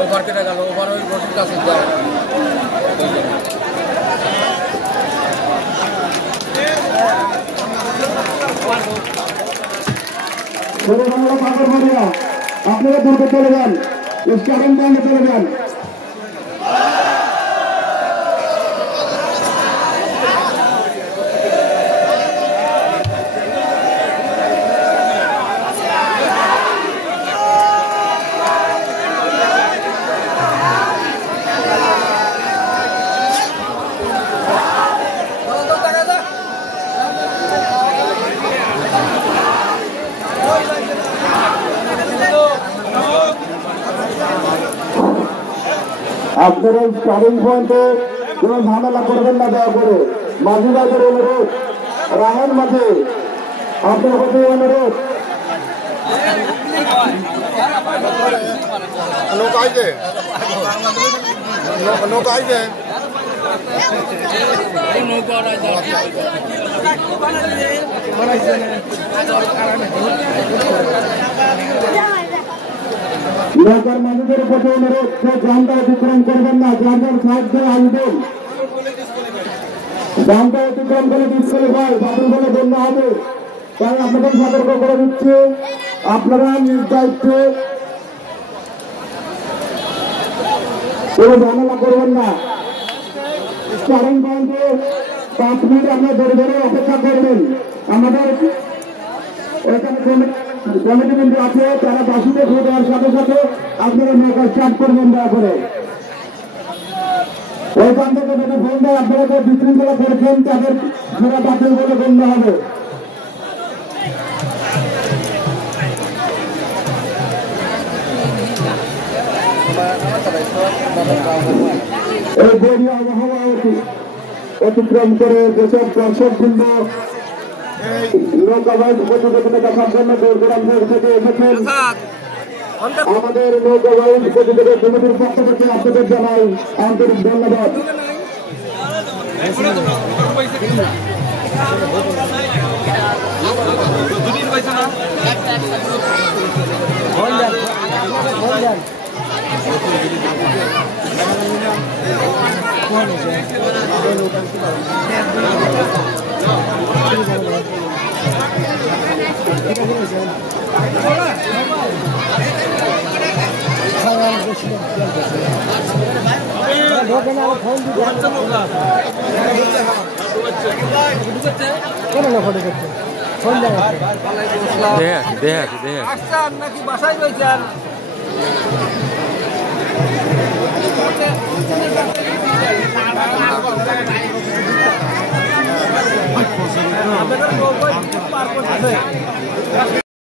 over কেটে গেল over ওই বসুর কাছে যাও আপনারা দূরকে চলে যান স্টাডিয়াম পয়েন্টে চলে যান আপনারা স্টার্টিং পয়েন্টে কোন ঝামেলা করবেন না দয়া করে মাঝে বাজার অনুরোধ রাহের মাঝে আপনার প্রতি অনুরোধ নৌকার মানুষের প্রতি অনুরোধ সে গ্রামটা অতিক্রম করবেন না যার যার সাইড দিয়ে আসবেন গ্রামটা অতিক্রম করে ডিসকালিফাই বাতিল বলে গণ্য হবে তাই আপনাদের সতর্ক করে দিচ্ছে আপনারা নিজ দায়িত্বে কোনো ঝামেলা করবেন না স্টার্টিং পয়েন্টে 5 মিনিট আপনার ধরে ধরে অপেক্ষা করবেন আমাদের এখানে কমিটি কিন্তু আছে তারা বাসুতে ফোন দেওয়ার সাথে সাথে আপনারা নৌকা স্টার্ট করবেন দয়া করে ওইখান থেকে যদি ফোন দেয় আপনারা যে বিশৃঙ্খলা করেছেন তাদের সেটা বাতিল বলে গণ্য হবে এই দেরি আবহাওয়া অতিক্রম করে যেসব দর্শকবৃন্দ নৌকাবাহিনী প্রতিযোগিতা দেখার জন্য দূর দূরান্ত থেকে এসেছেন আমাদের নৌকাবাহিনী প্রতিযোগিতা কমিটির পক্ষ থেকে আপনাদের জানাই আন্তরিক ধন্যবাদ নাকি বাসায় রয়েছেন আপনাদের পার করতেছে